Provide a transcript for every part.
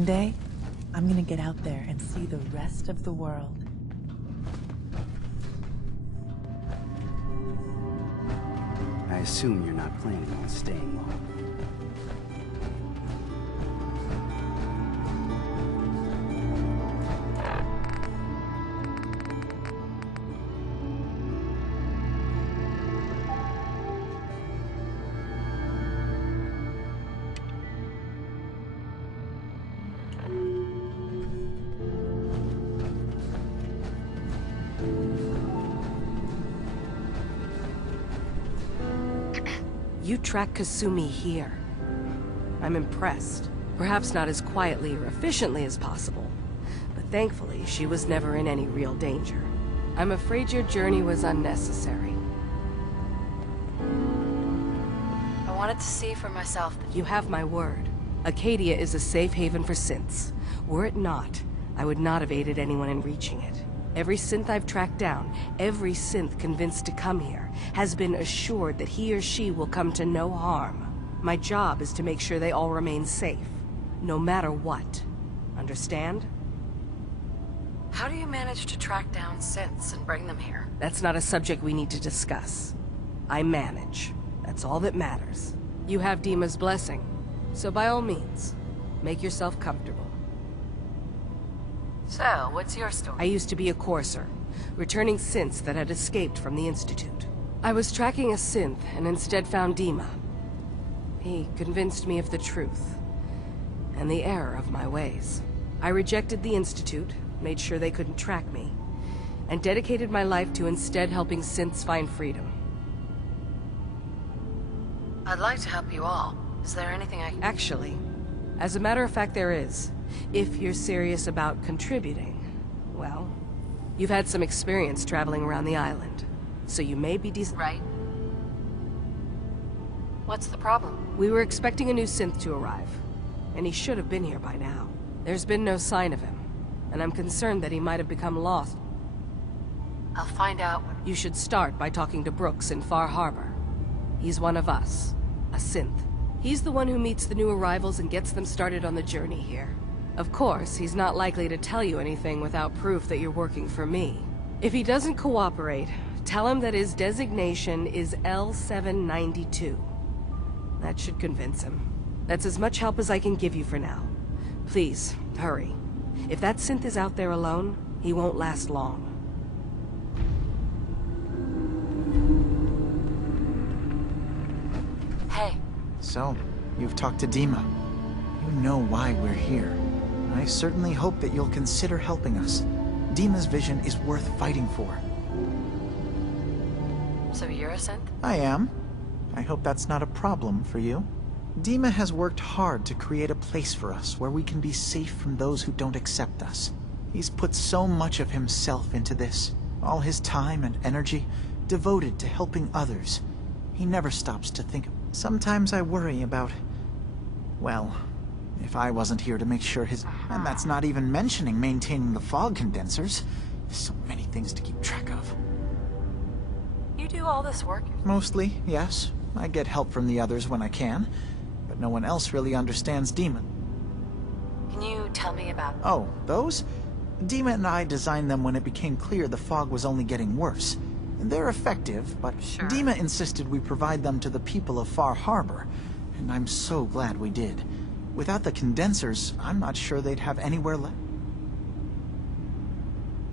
One day, I'm gonna get out there and see the rest of the world. I assume you're not planning on staying long. You track Kasumi here. I'm impressed. Perhaps not as quietly or efficiently as possible, but thankfully she was never in any real danger. I'm afraid your journey was unnecessary. I wanted to see for myself that You have my word. Acadia is a safe haven for synths. Were it not, I would not have aided anyone in reaching it. Every synth I've tracked down, every synth convinced to come here, has been assured that he or she will come to no harm. My job is to make sure they all remain safe, no matter what. Understand? How do you manage to track down synths and bring them here? That's not a subject we need to discuss. I manage. That's all that matters. You have Dima's blessing, so by all means, make yourself comfortable. So, what's your story? I used to be a courser, returning synths that had escaped from the Institute. I was tracking a synth and instead found Dima. He convinced me of the truth and the error of my ways. I rejected the Institute, made sure they couldn't track me, and dedicated my life to instead helping synths find freedom. I'd like to help you all. Is there anything I can... Actually, as a matter of fact, there is. If you're serious about contributing, well, you've had some experience traveling around the island, so you may be Right. What's the problem? We were expecting a new synth to arrive, and he should have been here by now. There's been no sign of him, and I'm concerned that he might have become lost. I'll find out what... You should start by talking to Brooks in Far Harbor. He's one of us, a synth. He's the one who meets the new arrivals and gets them started on the journey here. Of course, he's not likely to tell you anything without proof that you're working for me. If he doesn't cooperate, tell him that his designation is L792. That should convince him. That's as much help as I can give you for now. Please, hurry. If that synth is out there alone, he won't last long. Hey. So, you've talked to Dima. You know why we're here. I certainly hope that you'll consider helping us. Dima's vision is worth fighting for. So you're a synth? I am. I hope that's not a problem for you. Dima has worked hard to create a place for us where we can be safe from those who don't accept us. He's put so much of himself into this, all his time and energy devoted to helping others. He never stops to think. Sometimes I worry about, well, if I wasn't here to make sure his... And that's not even mentioning maintaining the fog condensers. There's so many things to keep track of. You do all this work? Mostly, yes. I get help from the others when I can, but no one else really understands Dima. Can you tell me about... Oh, those? Dima and I designed them when it became clear the fog was only getting worse. They're effective, but Sure. Dima insisted we provide them to the people of Far Harbor, and I'm so glad we did. Without the condensers, I'm not sure they'd have anywhere left.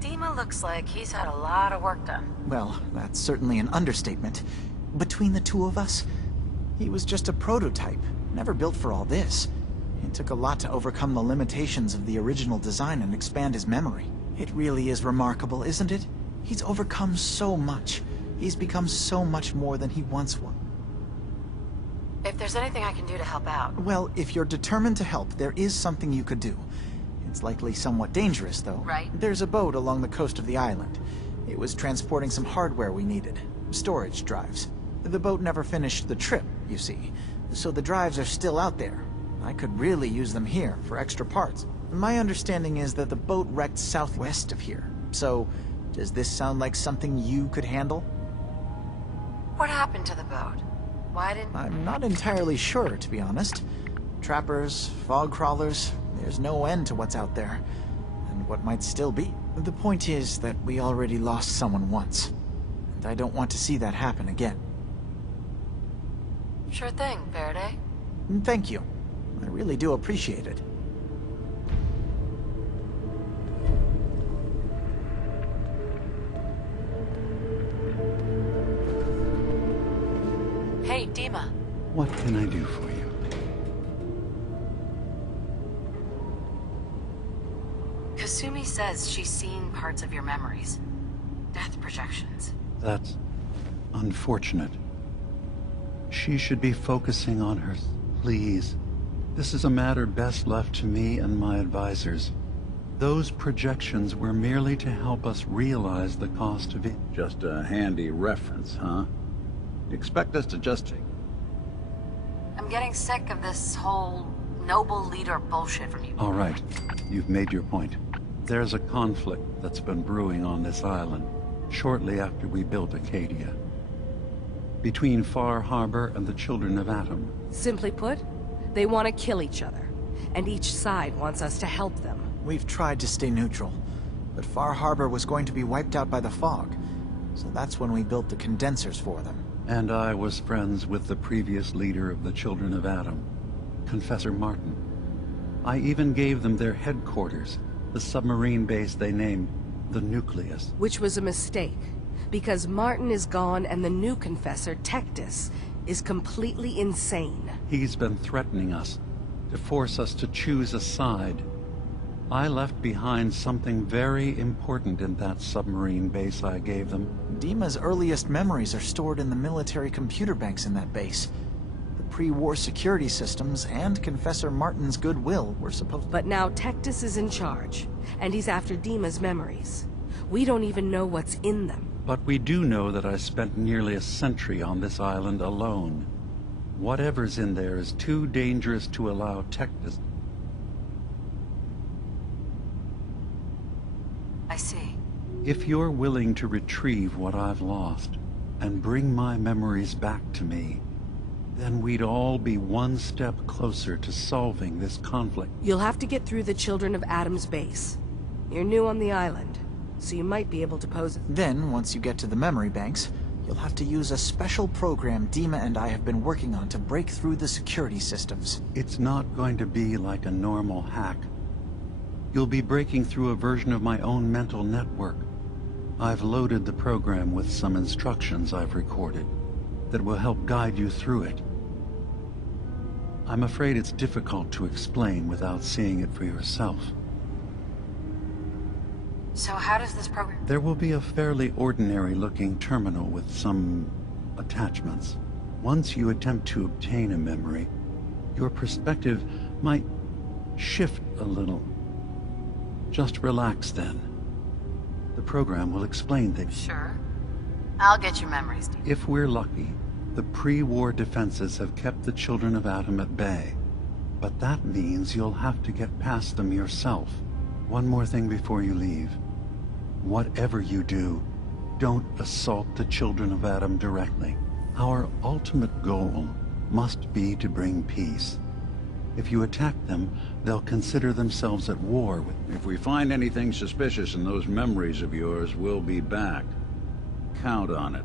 Dima looks like he's had a lot of work done. Well, that's certainly an understatement. Between the two of us, he was just a prototype, never built for all this. It took a lot to overcome the limitations of the original design and expand his memory. It really is remarkable, isn't it? He's overcome so much. He's become so much more than he once was. If there's anything I can do to help out... Well, if you're determined to help, there is something you could do. It's likely somewhat dangerous, though. Right. There's a boat along the coast of the island. It was transporting some hardware we needed. Storage drives. The boat never finished the trip, you see. So the drives are still out there. I could really use them here for extra parts. My understanding is that the boat wrecked southwest of here. So, does this sound like something you could handle? What happened to the boat? Why didn't... I'm not entirely sure, to be honest. Trappers, fog crawlers, There's no end to what's out there, and what might still be. The point is that we already lost someone once, and I don't want to see that happen again. Sure thing, Faraday. Thank you. I really do appreciate it. Hey, Dima. What can I do for you? Kasumi says she's seen parts of your memories. Death projections. That's unfortunate. She should be focusing on her. Please. This is a matter best left to me and my advisors. Those projections were merely to help us realize the cost of it. Just a handy reference, huh? You expect us to just take... I'm getting sick of this whole noble leader bullshit from you. All right. You've made your point. There's a conflict that's been brewing on this island shortly after we built Acadia. Between Far Harbor and the Children of Atom. Simply put, they want to kill each other, and each side wants us to help them. We've tried to stay neutral, but Far Harbor was going to be wiped out by the fog, so that's when we built the condensers for them. And I was friends with the previous leader of the Children of Atom, Confessor Martin. I even gave them their headquarters, the submarine base they named the Nucleus. Which was a mistake, because Martin is gone and the new Confessor, Tectus, is completely insane. He's been threatening us, to force us to choose a side. I left behind something very important in that submarine base I gave them. Dima's earliest memories are stored in the military computer banks in that base. The pre-war security systems and Confessor Martin's goodwill were supposed... But now Tectus is in charge, and he's after Dima's memories. We don't even know what's in them. But we do know that I spent nearly a century on this island alone. Whatever's in there is too dangerous to allow Tectus. I see. If you're willing to retrieve what I've lost and bring my memories back to me, then we'd all be one step closer to solving this conflict. You'll have to get through the Children of Atom's base. You're new on the island, so you might be able to pose... Then, once you get to the memory banks, you'll have to use a special program Dima and I have been working on to break through the security systems. It's not going to be like a normal hack. You'll be breaking through a version of my own mental network. I've loaded the program with some instructions I've recorded that will help guide you through it. I'm afraid it's difficult to explain without seeing it for yourself. So how does this program... There will be a fairly ordinary-looking terminal with some attachments. Once you attempt to obtain a memory, your perspective might shift a little. Just relax then. The program will explain things. Sure. I'll get your memories, Dima. If we're lucky, the pre-war defenses have kept the Children of Atom at bay. But that means you'll have to get past them yourself. One more thing before you leave. Whatever you do, don't assault the Children of Atom directly. Our ultimate goal must be to bring peace. If you attack them, they'll consider themselves at war with... If we find anything suspicious in those memories of yours, we'll be back. Count on it.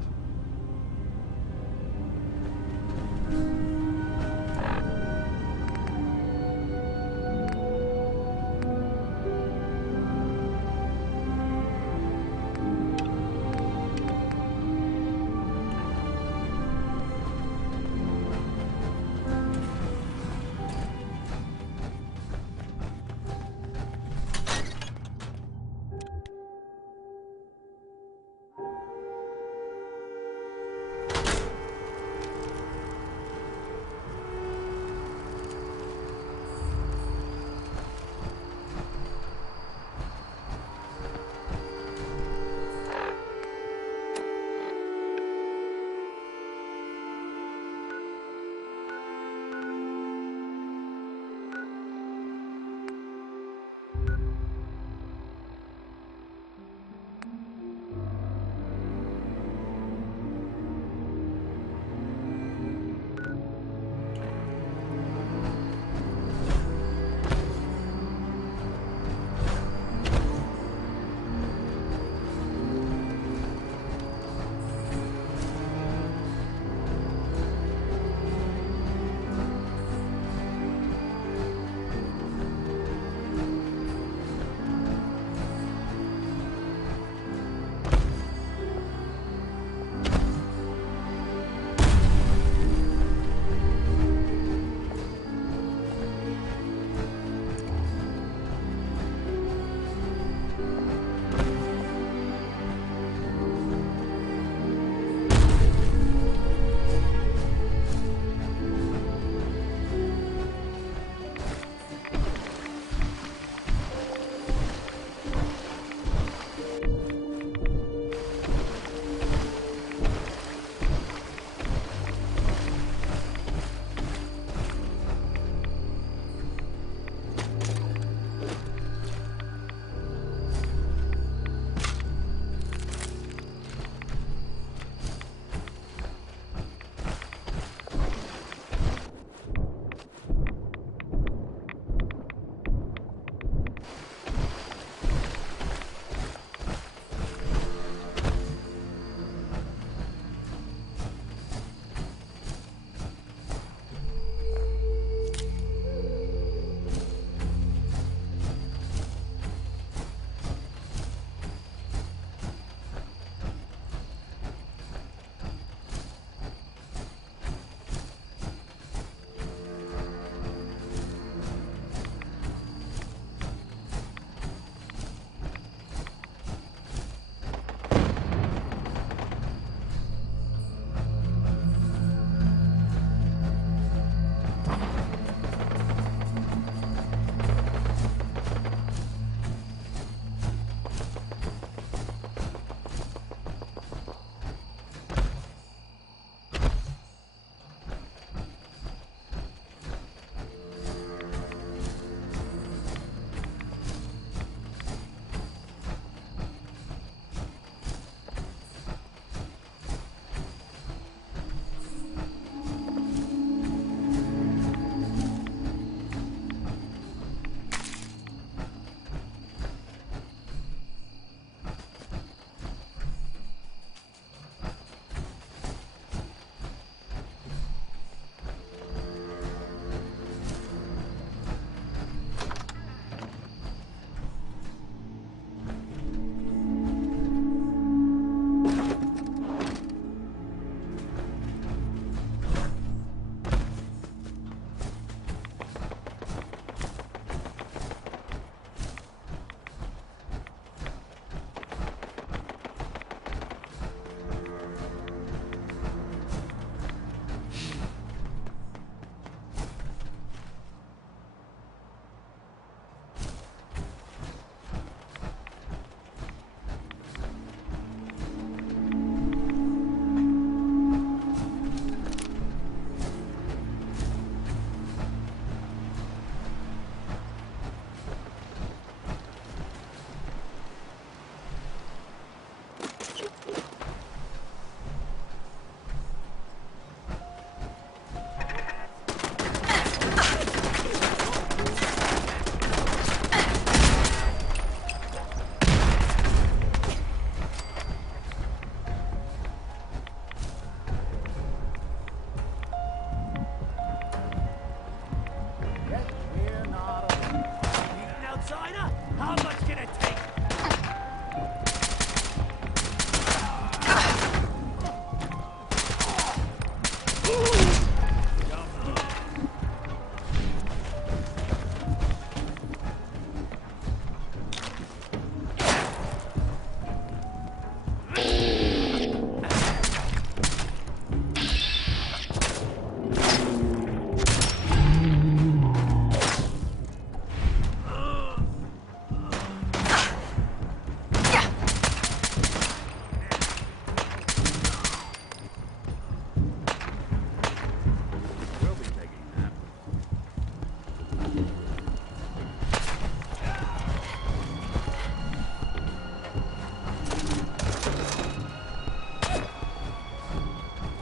outsider? How much can it take?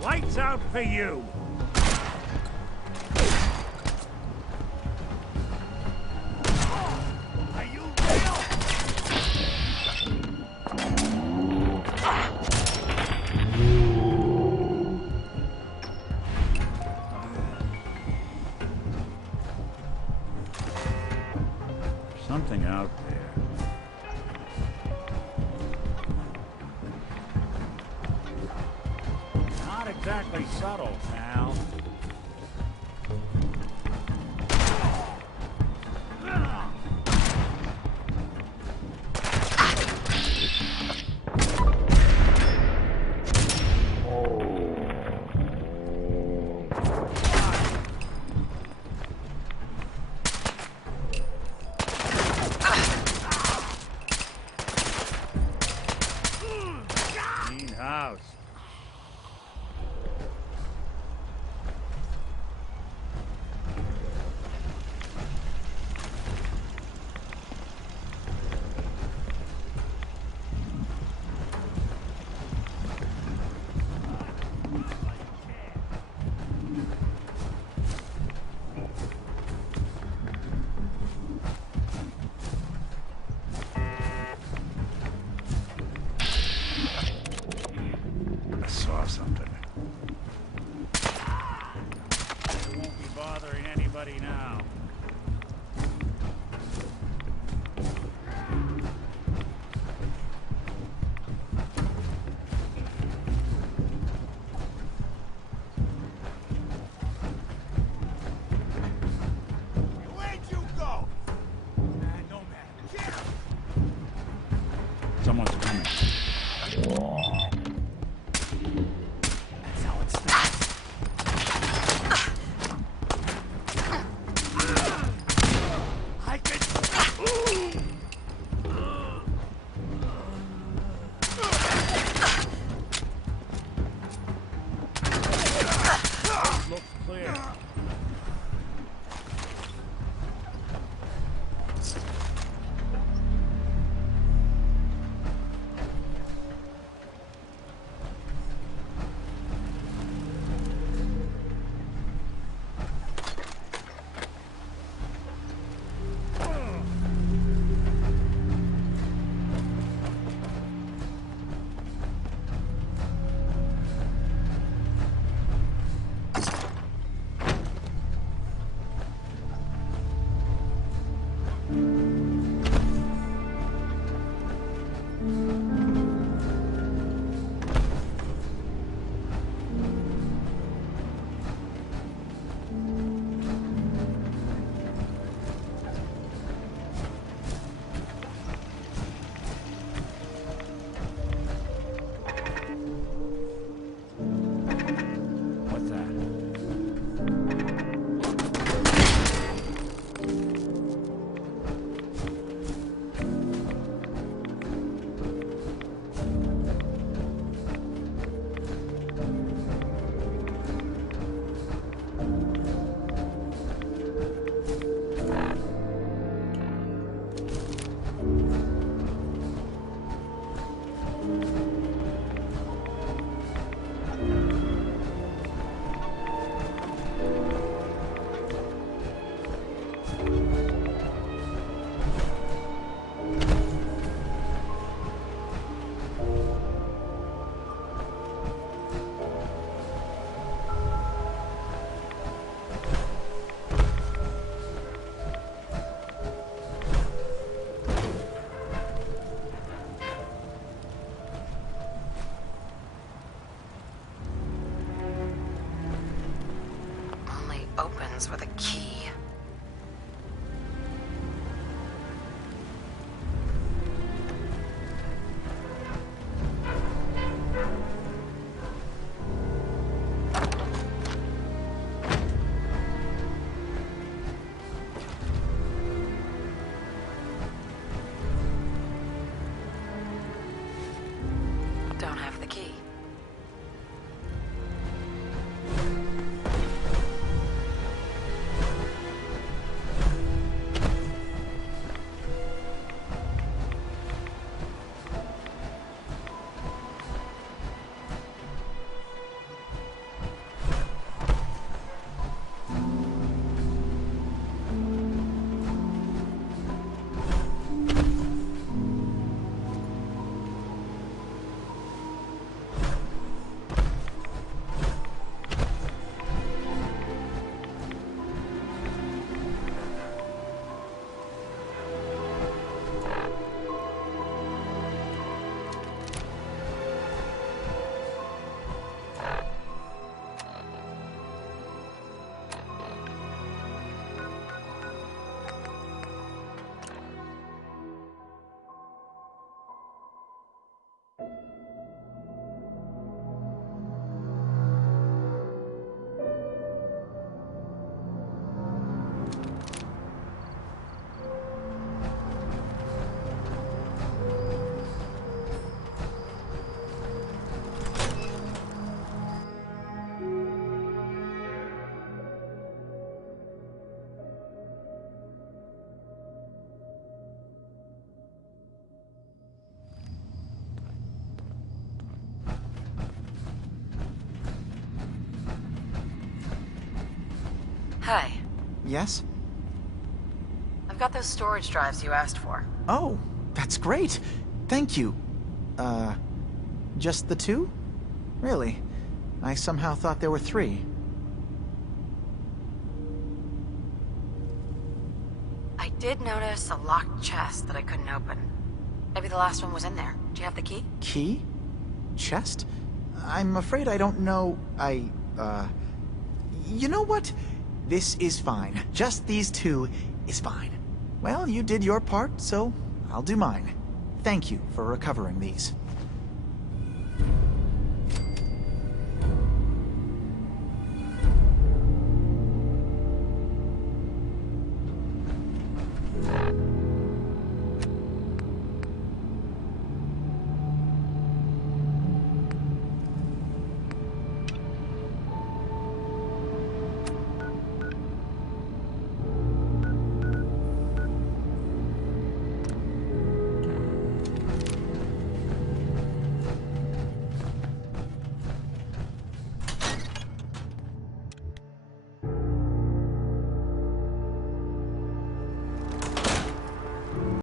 Lights out for you! Are you real? Something out there. Not exactly subtle, pal. Clean house. I saw something. It won't be bothering anybody now. Where'd you go? No man. Someone's coming. That's how it starts. I can... Looks clear. comes with a key. Don't have the key. Hi. Yes? I've got those storage drives you asked for. Oh, that's great. Thank you. Just the two? Really? I somehow thought there were three. I did notice a locked chest that I couldn't open. Maybe the last one was in there. Do you have the key? Key? Chest? I'm afraid I don't know. You know what? This is fine. Just these two is fine. Well, you did your part, so I'll do mine. Thank you for recovering these.